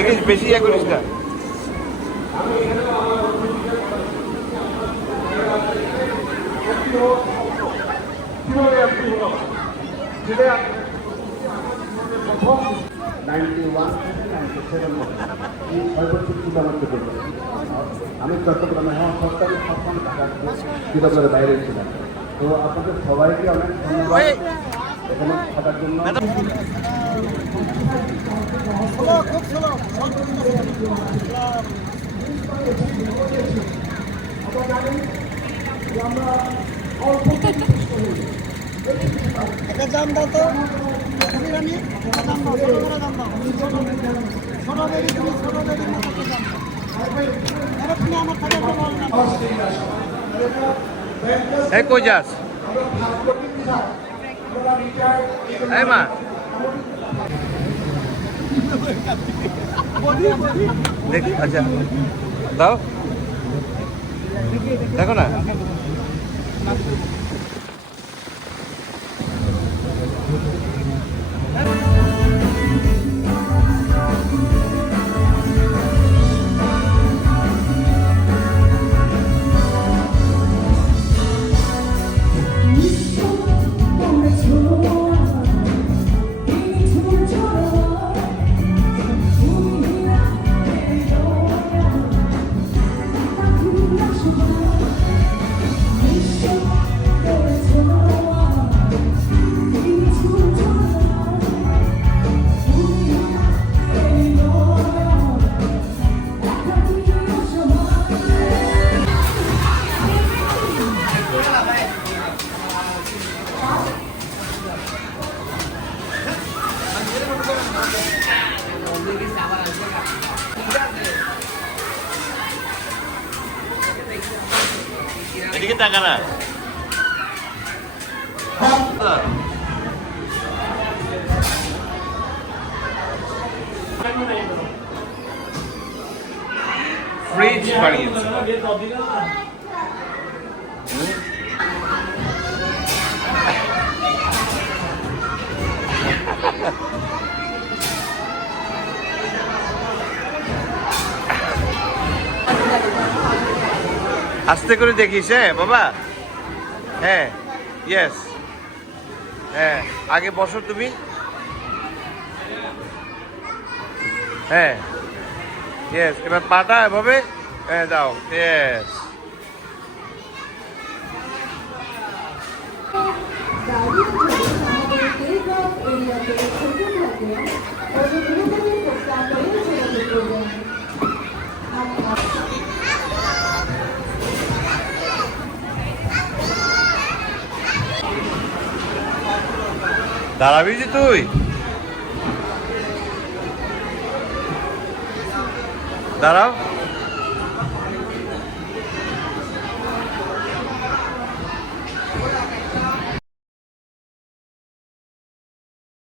দেখিস বেশি ইয়ে করিস না। আমি চট্টগ্রামে সরকারি সরকারি বাইরে ছিলাম। তো আপনাদের সবাইকে অনেক ধন্যবাদ এখানে থাকার জন্য। এই কই যাস? এই মা দেখ, আচ্ছা দাও, দেখো না। এদিকে টাকা না ফ্রিজ বানিয়েছে। আস্তে করে দেখিস, হ্যাঁ বাবা। হ্যাঁ, ইয়েস, হ্যাঁ আগে বসো তুমি। হ্যাঁ, ইয়েস, এবার পাটা এভাবে হ্যাঁ দাও, ইয়েস। দাঁড়াবি যে তুই? দাঁড়াও।